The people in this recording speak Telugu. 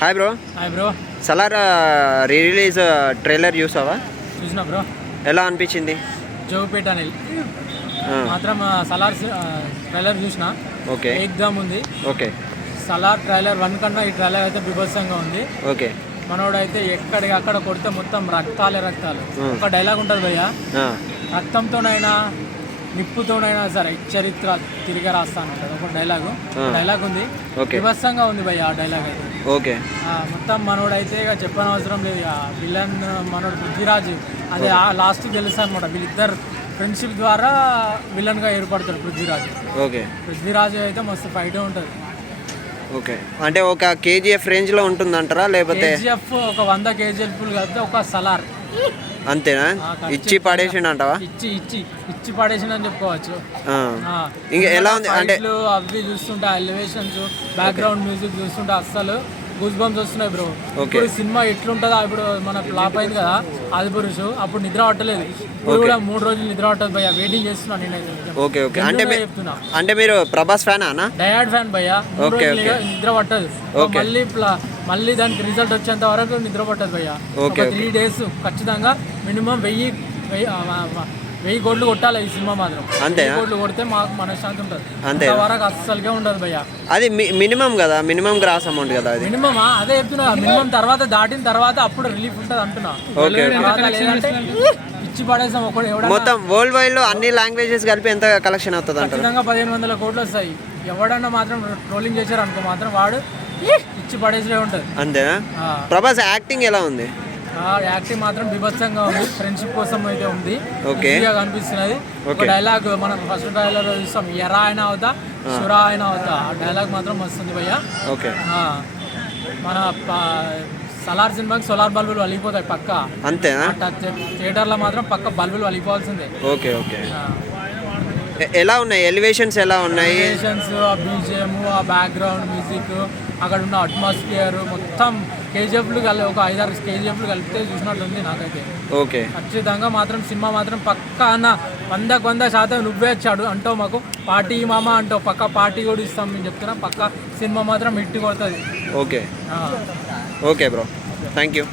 Hi bro hi bro Salaar rerelease trailer చూసావా? చూసిన బ్రో ఎలా అనిపించింది? జోగుపేట అని మాత్రం సలార్ ట్రైలర్ చూసిన. ఓకే. ఎగ్జామ్ ఉంది. ఓకే. సలార్ ట్రైలర్ వన్ కన్నా ఈ ట్రైలర్ అయితే బిభత్సంగా ఉంది. ఓకే. మనోడు అయితే ఎక్కడికి అక్కడ కొడితే మొత్తం రక్తాలే రక్తాలు. ఒక డైలాగ్ ఉంటుంది భయ్య. రక్తంతోనైనా నిప్పుతోనైనా సరే చరిత్ర తిరిగి రాస్తాను ఒక డైలాగు. డైలాగ్ ఉంది. బిభత్సంగా ఉంది భయ్య ఆ డైలాగ్ అయితే. ఓకే. మొత్తం మనోడు అయితే ఇక చెప్పనవసరం లేదు. ఇక విలన్ మనోడు పృథ్వీరాజ్ అదే లాస్ట్ తెలుసు అనమాట వీళ్ళిద్దరు ఫ్రెండ్షిప్ ద్వారా విలన్గా ఏర్పడతాడు పృథ్వీరాజ్. ఓకే. పృథ్వీరాజ్ అయితే మస్తు ఫైట్ ఉంటుంది. ఓకే. అంటే ఒక కేజీఎఫ్ రేంజ్లో ఉంటుందంటారా? లేకపోతే కేజీఎఫ్ ఒక వంద కేజీఎఫ్లు కలిపితే ఒక సలార్. అంతేనా. ఇచ్చి పడేసిండు అంటావా ఇచ్చి ఇచ్చి ఇచ్చి పడేసిందని చెప్పుకోవచ్చు. ఆ. ఆ, ఇంకా ఎలా ఉంది? అంటే అవి చూస్తుంటే ఎలివేషన్స్ బ్యాక్గ్రౌండ్ మ్యూజిక్ చూస్తుంటే అస్సలు. గూస్ బంప్స్ వస్తున్నాయి బ్రో ఇప్పుడు సినిమా ఎట్లుంటుందో ఇప్పుడు మన ఫ్లాప్ అయింది కదా ఆది పురుషు అప్పుడు నిద్ర పట్టలేదు. ఇప్పుడు కూడా మూడు రోజులు నిద్ర పట్టదు భయ్య. వెయిటింగ్ చేస్తున్నా నేనైతే. నిజం. ఓకే ఓకే అంటే చెప్తున్నా? అంటే మీరు ప్రభాస్ ఫ్యానా అన్న? డయాడ్ ఫ్యాన్ భయ్య. ఓకే, నిద్ర- పట్టదు. మళ్ళీ మళ్ళీ దానికి రిజల్ట్ వచ్చేంత వరకు నిద్ర పట్టదు భయ్య. ఓకే, త్రీ డేస్ ఖచ్చితంగా మినిమం వెయ్యి వెయ్యి కోట్లు కొట్టాలి ఈ సినిమా మాత్రం? వెయ్యి కోట్లు కొడితే మాకు మనశ్శాంతి ఉంటుంది. అంతేనా? అంతవరకు అస్సలుగా ఉండదు భయ్య. అది మినిమం కదా మినిమం గ్రాస్ అమౌంట్ కదా అది? మినిమమా? అదే చెప్తున్నా మినిమం తర్వాత దాటిన తర్వాత అప్పుడు రిలీఫ్ ఉంటుంది అంటున్నా. ఓకే, ఇచ్చి పడేసాం ఒకటి మొత్తం వరల్డ్ వైడ్లో అన్ని లాంగ్వేజెస్ కలిపి ఎంత కలెక్షన్ అవుతుంది అంటారు? ఖచ్చితంగా పదిహేను వందల కోట్లు వస్తాయి. ఎవడన్నా మాత్రం ట్రోలింగ్ చేశారు అనుకో మాత్రం వాడు ఇచ్చి పడేసే ఉంటుంది. అంతేనా. ప్రభాస్ యాక్టింగ్ ఎలా ఉంది? యాక్టింగ్ మాత్రం బీభత్సంగా ఉంది. ఫ్రెండ్షిప్ కోసం అయితే ఉంది. ఓకే. కనిపిస్తున్నది. ఒక డైలాగ్ మనం ఫస్ట్ డైలాగ్ చూస్తాం. ఎరా అయినా అవుతా సురా అయినా అవుతా. ఆ డైలాగ్ మాత్రం వస్తుంది భయ్య. ఓకే. మన సలార్ సినిమాకి సోలార్ బల్బులు వలిగిపోతాయి పక్క. అంతేనా? థియేటర్లో మాత్రం పక్క బల్బులు వలిగిపోవాల్సిందే ఓకే ఓకే. ఎలా ఉన్నాయి? ఎలివేషన్స్ ఎలా ఉన్నాయి? ఎలివేషన్స్ ఆ బీజిఎం ఆ బ్యాక్గ్రౌండ్ మ్యూజిక్ అక్కడ ఉన్న అట్మాస్ఫియర్ మొత్తం కేజీఎఫ్లు కలి ఒక ఐదారు కేజీఎఫ్లు కలిపితే చూసినట్టుంది నాకైతే. ఓకే. ఖచ్చితంగా మాత్రం సినిమా మాత్రం పక్క అన్న వందకు వంద శాతం నువ్వే వచ్చాడు అంటావు మాకు. పార్టీ మామ అంటావు పక్క పార్టీ కూడా ఇస్తాం నేను చెప్తున్నా పక్క సినిమా మాత్రం హిట్ కొడుతుంది. Okay. Okay bro. Thank you